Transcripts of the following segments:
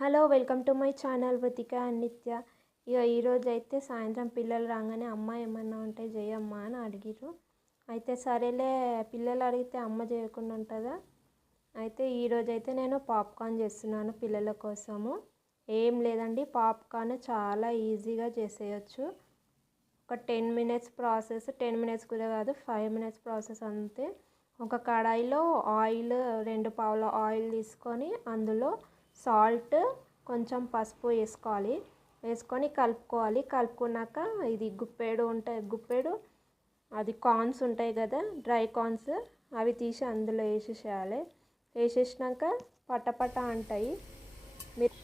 Hello welcome to my channel Vruthika and Nitya. ఇక ఈరోజు అయితే సాయంత్రం పిల్లలు రాగానే అమ్మ ఏమన్నా ఉంటే చేయమ్మా అని అడిగిరు. అయితే సరేలే పిల్లలు అడిగితే అమ్మ చేయకుండా ఉంటుందా. అయితే ఈరోజు అయితే నేను పాప్కార్న్ చేస్తున్నాను పిల్లల కోసము. ఏం లేదండి, పాప్కార్న్ చాలా ఈజీగా చేసేయచ్చు. ఒక 10 మినిట్స్ ప్రాసెస్, 10 మినిట్స్ కూడా కాదు, 5 మినిట్స్ ప్రాసెస్ అంతే. ఒక కడాయిలో ఆయిల్ 2 పావుల ఆయిల్ తీసుకొని అందులో సాల్ట్, కొంచెం పసుపు వేసుకొని కలుపుకోవాలి. కలుపుకున్నాక ఇది గుప్పెడు అది కార్న్స్ ఉంటాయి కదా, డ్రై కార్న్స్, అవి తీసి అందులో వేసేసేయాలి. వేసేసినాక పటపట అంటాయి. మీరు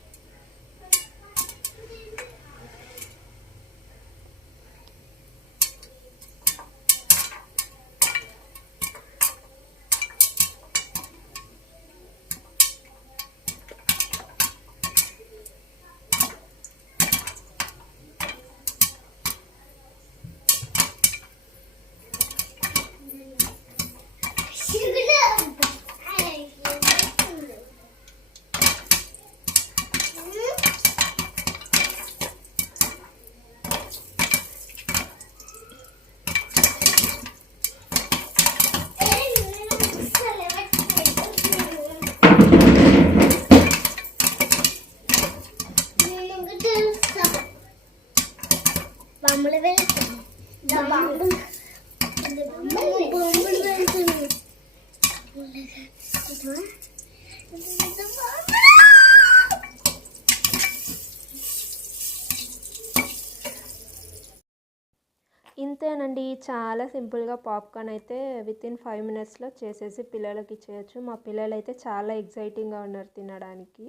ఇంతేనండి, చాలా సింపుల్గా పాప్కార్న్ అయితే వితిన్ 5 మినిట్స్లో చేసేసి పిల్లలకి ఇచ్చేయచ్చు. మా పిల్లలు అయితే చాలా ఎక్సైటింగ్గా ఉన్నారు తినడానికి.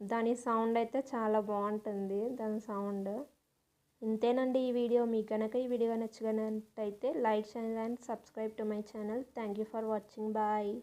దాని సౌండ్ అయితే చాలా బాగుంటుంది, దాని సౌండ్. ఇంతేనండి ఈ వీడియో. మీకు కనుక ఈ వీడియో నచ్చినట్టయితే like, share and subscribe to my channel. Thank you for watching. Bye.